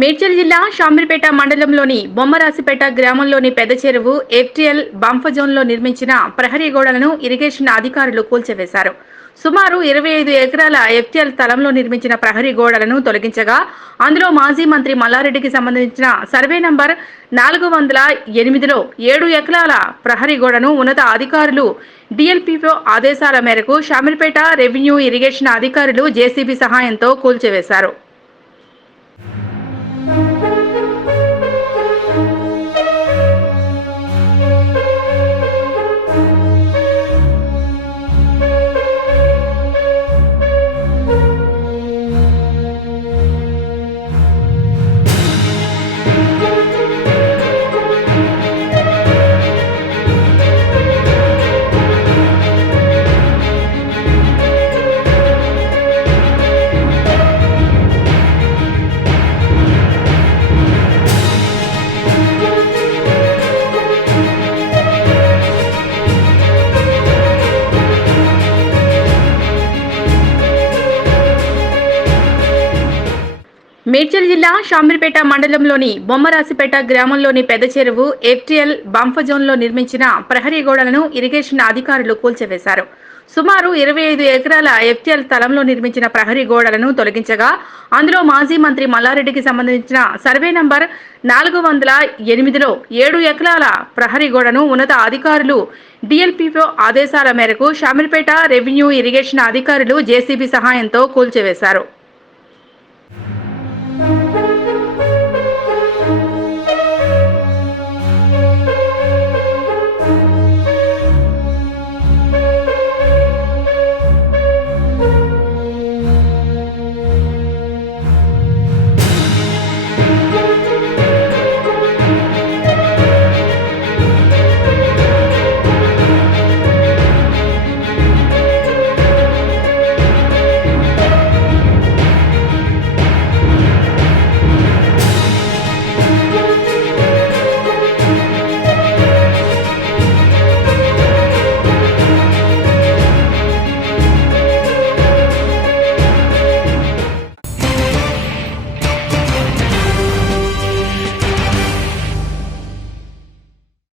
మేడ్చల్ జిల్లా షామీర్పేట మండలంలోని బొమ్మరాసిపేట గ్రామంలోని పెద్ద చెరువు ఎఫ్టీఎల్ బంఫజోన్లో నిర్మించిన ప్రహరీ గోడలను ఇరిగేషన్ అధికారులు కూల్చివేశారు. సుమారు ఇరవై ఐదు ఎకరాల ఎఫ్టీఎల్ స్థలంలో నిర్మించిన ప్రహరీ గోడలను తొలగించగా అందులో మాజీ మంత్రి మల్లారెడ్డికి సంబంధించిన సర్వే నంబర్ నాలుగు వందల ఎనిమిదిలో ఏడు ఎకరాల ప్రహరీ గోడను ఉన్నత అధికారులు డిఎల్పిఓ ఆదేశాల మేరకు షామీర్పేట రెవెన్యూ ఇరిగేషన్ అధికారులు జేసీబీ సహాయంతో కూల్చివేశారు. మేడ్చల్ జిల్లా షామిర్పేట మండలంలోని బొమ్మరాసిపేట గ్రామంలోని పెద్ద చెరువు ఎఫ్టీఎల్ బంఫజోన్లో నిర్మించిన ప్రహరీ గోడలను ఇరిగేషన్ అధికారులు కూల్చివేశారు. సుమారు ఇరవై ఐదు ఎకరాల ఎఫ్టీఎల్ స్థలంలో నిర్మించిన ప్రహరీ గోడలను తొలగించగా అందులో మాజీ మంత్రి మల్లారెడ్డికి సంబంధించిన సర్వే నంబర్ నాలుగు వందల ఎనిమిదిలో ఏడు ఎకరాల ప్రహరీ గోడను ఉన్నత అధికారులు డిఎల్పిఓ ఆదేశాల మేరకు షామిర్పేట రెవెన్యూ ఇరిగేషన్ అధికారులు జేసీబీ సహాయంతో కూల్చివేశారు.